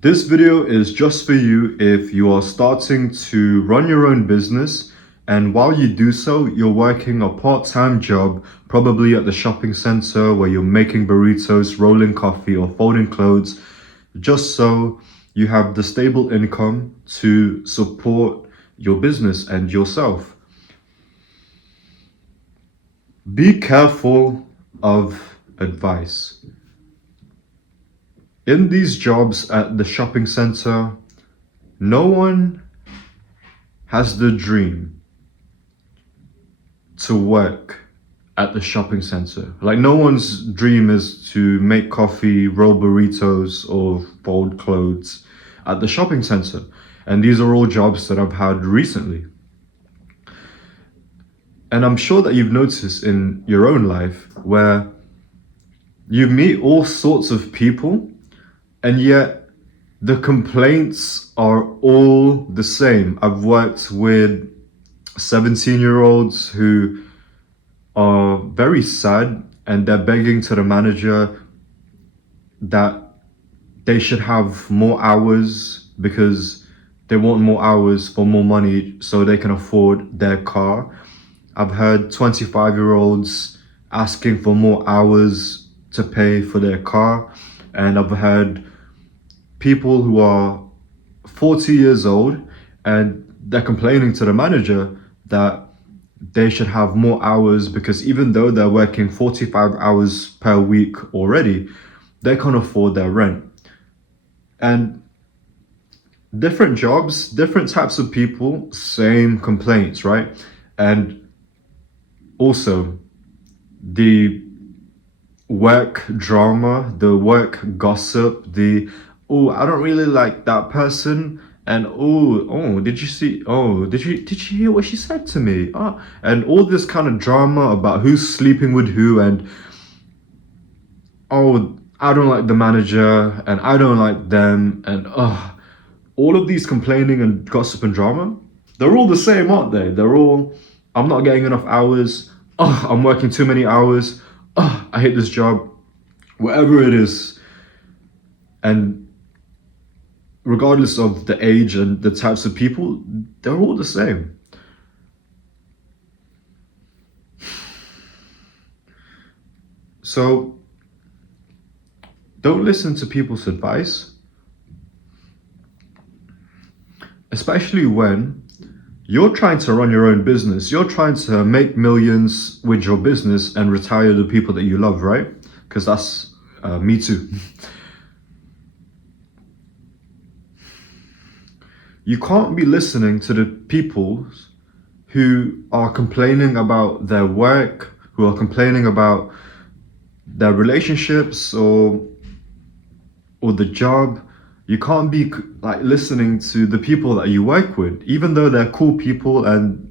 This video is just for you if you are starting to run your own business, and while you do so, you're working a part-time job, probably at the shopping center where you're making burritos, rolling coffee, or folding clothes, just so you have the stable income to support your business and yourself. Be careful of advice. In these jobs at the shopping center, no one has the dream to work at the shopping center. Like, no one's dream is to make coffee, roll burritos, or fold clothes at the shopping center. And these are all jobs that I've had recently. And I'm sure that you've noticed in your own life where you meet all sorts of people, and yet the complaints are all the same. I've worked with 17-year-olds who are very sad, and they're begging to the manager that they should have more hours because they want more hours for more money so they can afford their car. I've heard 25-year-olds asking for more hours to pay for their car. And I've heard people who are 40 years old and they're complaining to the manager that they should have more hours because even though they're working 45 hours per week already, they can't afford their rent. And different jobs, different types of people, same complaints, right? And also the work drama, the work gossip, oh, I don't really like that person, and did you hear what she said to me? And all this kind of drama about who's sleeping with who, and I don't like the manager, and I don't like them, and all of these complaining and gossip and drama, they're all the same, aren't they? They're all, I'm not getting enough hours, I'm working too many hours, I hate this job, whatever it is. And regardless of the age and the types of people, they're all the same. So don't listen to people's advice, especially when you're trying to run your own business. You're trying to make millions with your business and retire the people that you love, right? Because that's me too. You can't be listening to the people who are complaining about their work, who are complaining about their relationships or the job. You can't be like listening to the people that you work with, even though they're cool people and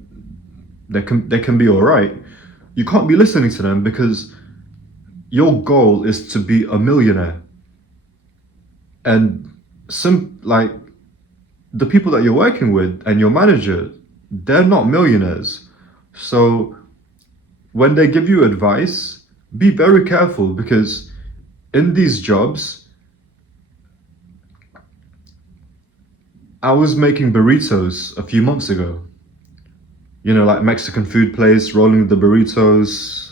they can be all right. You can't be listening to them because your goal is to be a millionaire. And like the people that you're working with and your manager, they're not millionaires. So when they give you advice, be very careful, because in these jobs, I was making burritos a few months ago. You know, like Mexican food place, rolling the burritos.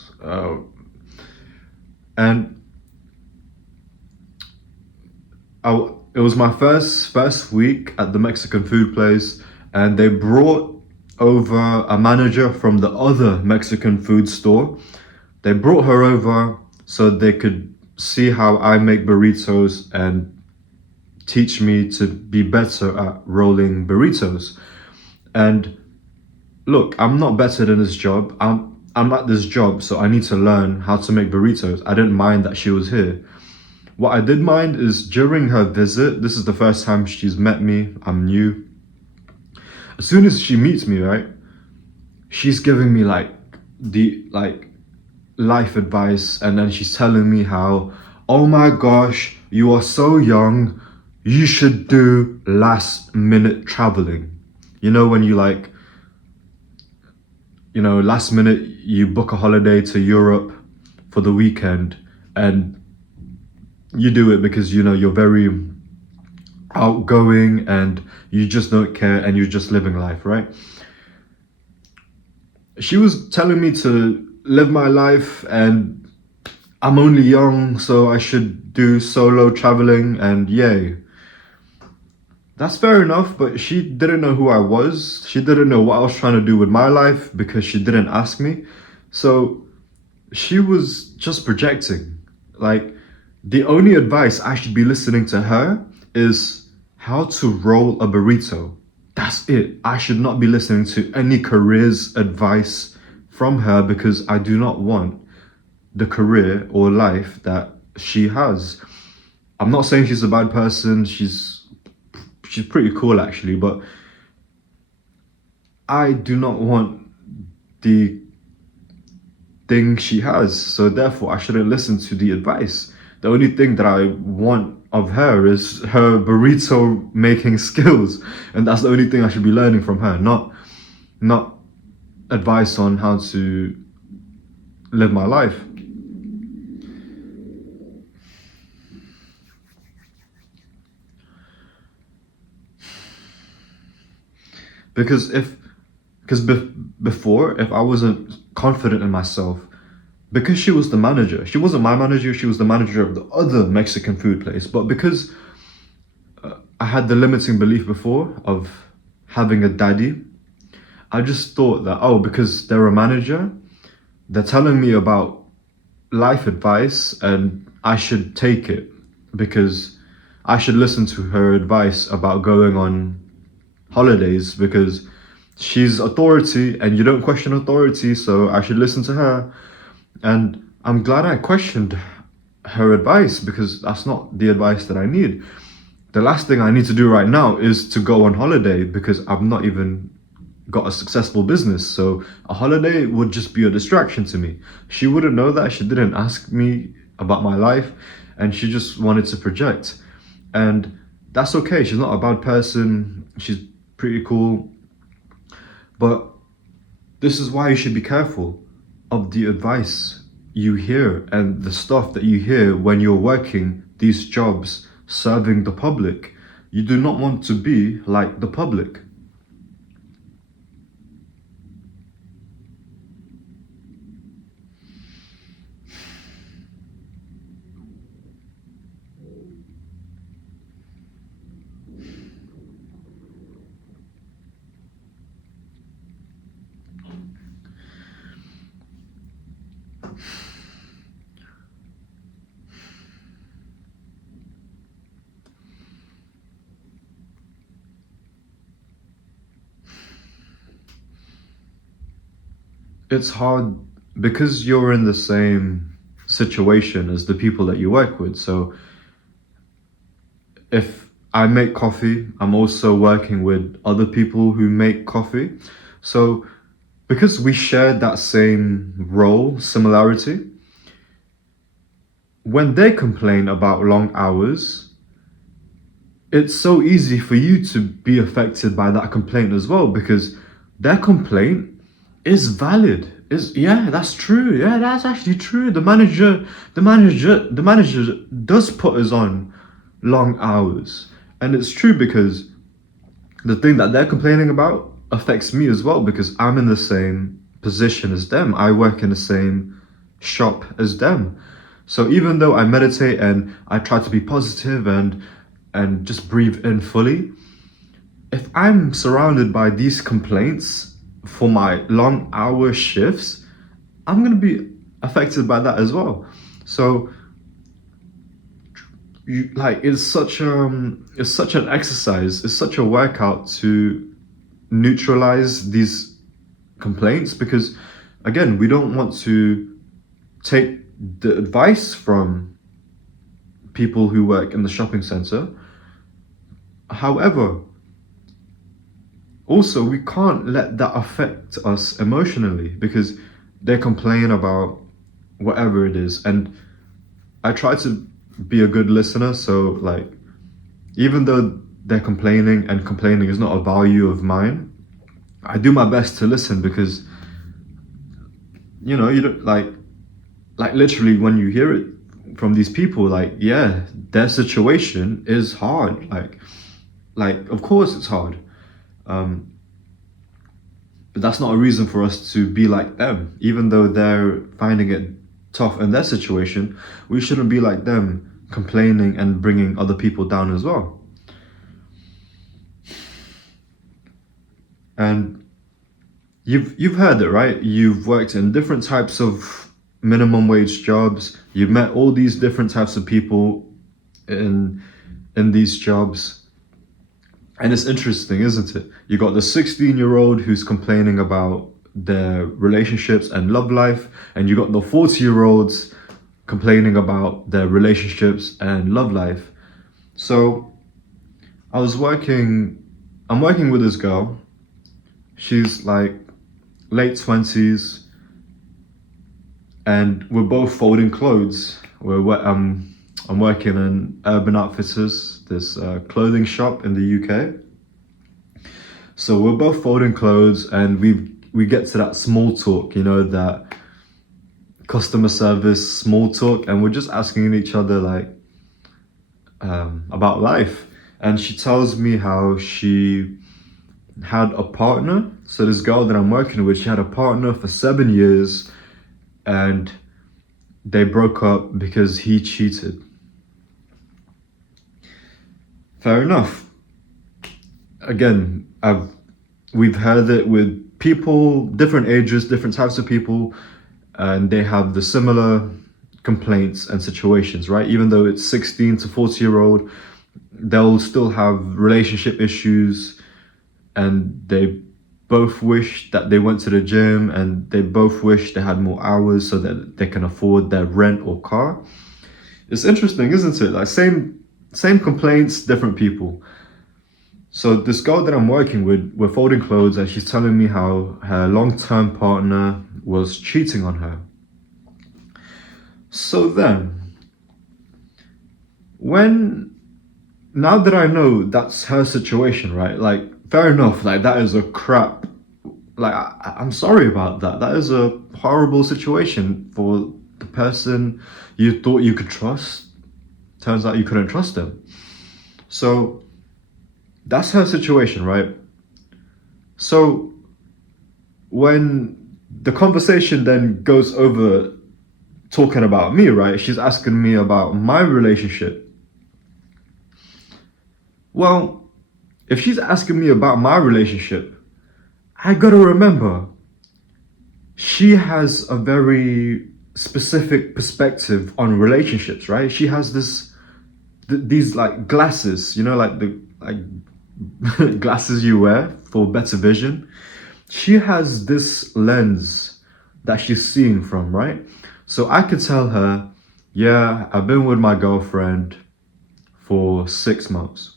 And it was my first week at the Mexican food place, and they brought over a manager from the other Mexican food store. They brought her over so they could see how I make burritos and teach me to be better at rolling burritos. And look, I'm not better than this job. I'm at this job, so I need to learn how to make burritos. I didn't mind that she was here. What I did mind is during her visit, this is the first time she's met me, I'm new. As soon as she meets me, right, she's giving me like life advice, and then she's telling me how, oh my gosh, you are so young, you should do last minute traveling. You know, when last minute you book a holiday to Europe for the weekend, and you do it because you're very outgoing and you just don't care and you're just living life, right? She was telling me to live my life, and I'm only young, so I should do solo traveling, and yay. That's fair enough, but she didn't know who I was. She didn't know what I was trying to do with my life because she didn't ask me. So she was just projecting. Like, the only advice I should be listening to her is how to roll a burrito. That's it. I should not be listening to any careers advice from her because I do not want the career or life that she has. I'm not saying she's a bad person. She's pretty cool actually, but I do not want the thing she has. So therefore I shouldn't listen to the advice. The only thing that I want of her is her burrito making skills. And that's the only thing I should be learning from her, not advice on how to live my life. Because before, if I wasn't confident in myself, because she was the manager, she wasn't my manager, she was the manager of the other Mexican food place. But because I had the limiting belief before of having a daddy, I just thought that, oh, because they're a manager, they're telling me about life advice and I should take it because I should listen to her advice about going on holidays because she's authority and you don't question authority, so I should listen to her. And I'm glad I questioned her advice because that's not the advice that I need. The last thing I need to do right now is to go on holiday because I've not even got a successful business. So a holiday would just be a distraction to me. She wouldn't know that. She didn't ask me about my life and she just wanted to project. And that's okay. She's not a bad person. She's pretty cool. But this is why you should be careful of the advice you hear and the stuff that you hear when you're working these jobs serving the public. You do not want to be like the public. It's hard because you're in the same situation as the people that you work with. So if I make coffee, I'm also working with other people who make coffee. So because we share that same role similarity, when they complain about long hours, it's so easy for you to be affected by that complaint as well because their complaint is valid. Is yeah, that's true. Yeah, that's actually true. The manager does put us on long hours. And it's true because the thing that they're complaining about affects me as well because I'm in the same position as them. I work in the same shop as them. So even though I meditate and I try to be positive and just breathe in fully, if I'm surrounded by these complaints for my long hour shifts, I'm gonna be affected by that as well. So it's such an exercise, it's such a workout to neutralize these complaints because again, we don't want to take the advice from people who work in the shopping center. However, also we can't let that affect us emotionally because they complain about whatever it is. And I try to be a good listener, so like even though they're complaining and complaining is not a value of mine, I do my best to listen because you don't like literally when you hear it, from these people, like, yeah, their situation is hard. Like of course it's hard. Um, but that's not a reason for us to be like them. Even though they're finding it tough in their situation, we shouldn't be like them, complaining and bringing other people down as well. And you've heard it, right? You've worked in different types of minimum wage jobs. You've met all these different types of people in these jobs. And it's interesting, isn't it? You got the 16-year-old who's complaining about their relationships and love life, and you got the 40-year-olds complaining about their relationships and love life. So I was working I'm working with this girl. She's like late 20s, and we're both folding clothes. I'm working in Urban Outfitters, this clothing shop in the UK. So we're both folding clothes, and we get to that small talk, that customer service small talk, and we're just asking each other like about life. And she tells me how she had a partner. So this girl that I'm working with, she had a partner for 7 years, and they broke up because he cheated. Fair enough. Again, we've heard it with people, different ages, different types of people, and they have the similar complaints and situations, right? Even though it's 16 to 40-year-old, they'll still have relationship issues, and they both wish that they went to the gym, and they both wish they had more hours so that they can afford their rent or car. It's interesting, isn't it? Like same complaints, different people. So this girl that I'm working with, we're folding clothes, and she's telling me how her long-term partner was cheating on her. So then, now that I know that's her situation, right? Like, fair enough, like that is a crap, like I'm sorry about that. That is a horrible situation for the person you thought you could trust. Turns out you couldn't trust them. So that's her situation, right? So when the conversation then goes over talking about me, right? She's asking me about my relationship. Well, if she's asking me about my relationship, I gotta remember, she has a very specific perspective on relationships, right? She has these like glasses, like the glasses you wear for better vision. She has this lens that she's seeing from, right? So I could tell her, yeah, I've been with my girlfriend for 6 months.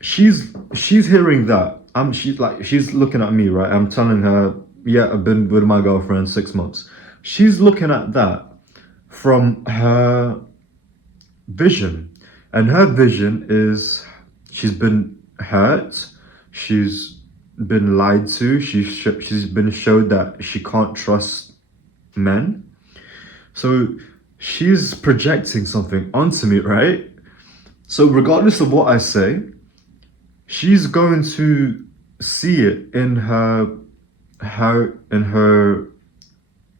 She's hearing that. She's looking at me, right? I'm telling her, yeah, I've been with my girlfriend 6 months. She's looking at that from her vision. And her vision is she's been hurt, she's been lied to, she's been showed that she can't trust men. So she's projecting something onto me, right? So regardless of what I say, she's going to see it in her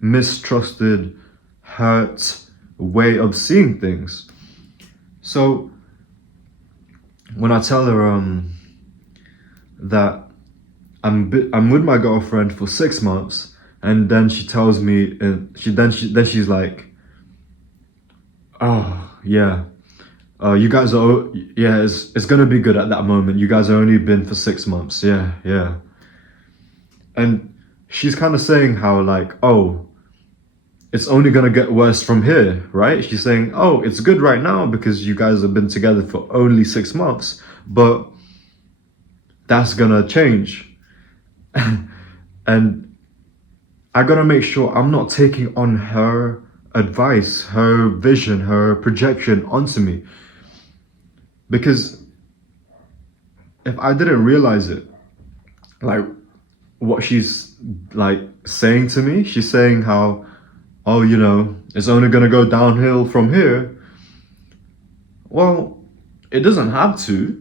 mistrusted, hurt way of seeing things. So when I tell her that I'm with my girlfriend for 6 months, and then she tells me, and she's like, oh yeah, you guys are, yeah, it's gonna be good at that moment. You guys have only been for 6 months, yeah, and she's kind of saying how like, oh, it's only gonna get worse from here, right? She's saying, oh, it's good right now because you guys have been together for only 6 months, but that's gonna change. And I gotta make sure I'm not taking on her advice, her vision, her projection onto me. Because if I didn't realize it, like what she's like saying to me, she's saying how oh, you know, it's only going to go downhill from here. Well, it doesn't have to.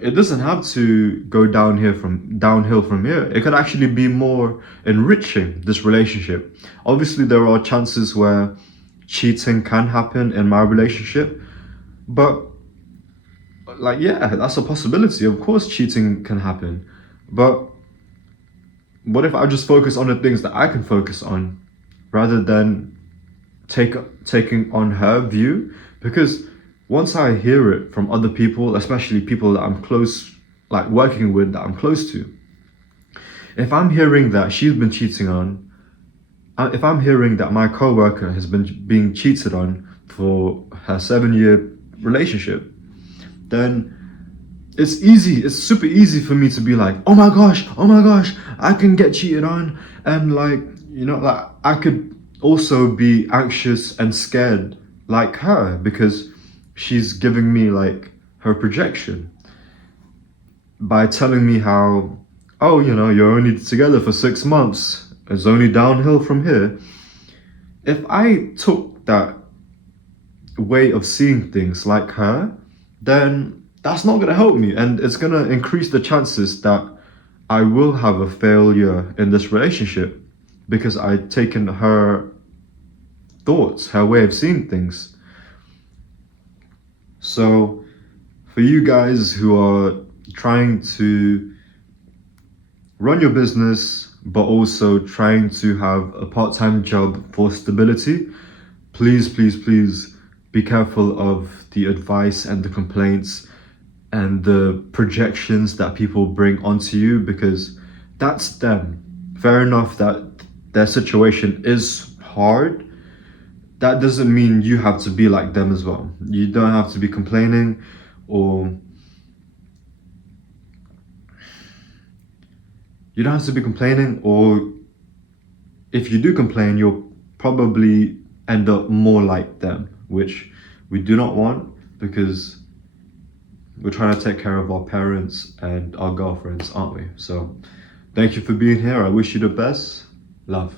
It doesn't have to go downhill from here. It could actually be more enriching, this relationship. Obviously, there are chances where cheating can happen in my relationship, but like, yeah, that's a possibility. Of course, cheating can happen, but what if I just focus on the things that I can focus on rather than taking on her view? Because once I hear it from other people, especially people that I'm close, like working with, that I'm close to, if I'm hearing that she's been cheating on, if I'm hearing that my coworker has been being cheated on for her 7 year relationship, then it's super easy for me to be like, oh my gosh, I can get cheated on. And like, you know, like I could also be anxious and scared like her because she's giving me like her projection by telling me how, oh, you know, you're only together for 6 months, it's only downhill from here. If I took that way of seeing things like her, then that's not going to help me, and it's going to increase the chances that I will have a failure in this relationship because I've taken her thoughts, her way of seeing things. So, for you guys who are trying to run your business but also trying to have a part-time job for stability, please be careful of the advice and the complaints and the projections that people bring onto you, because that's them. Fair enough that their situation is hard. That doesn't mean you have to be like them as well. You don't have to be complaining, or you don't have to be complaining, or if you do complain, you'll probably end up more like them, which we do not want, because we're trying to take care of our parents and our girlfriends, aren't we? So thank you for being here. I wish you the best. Love.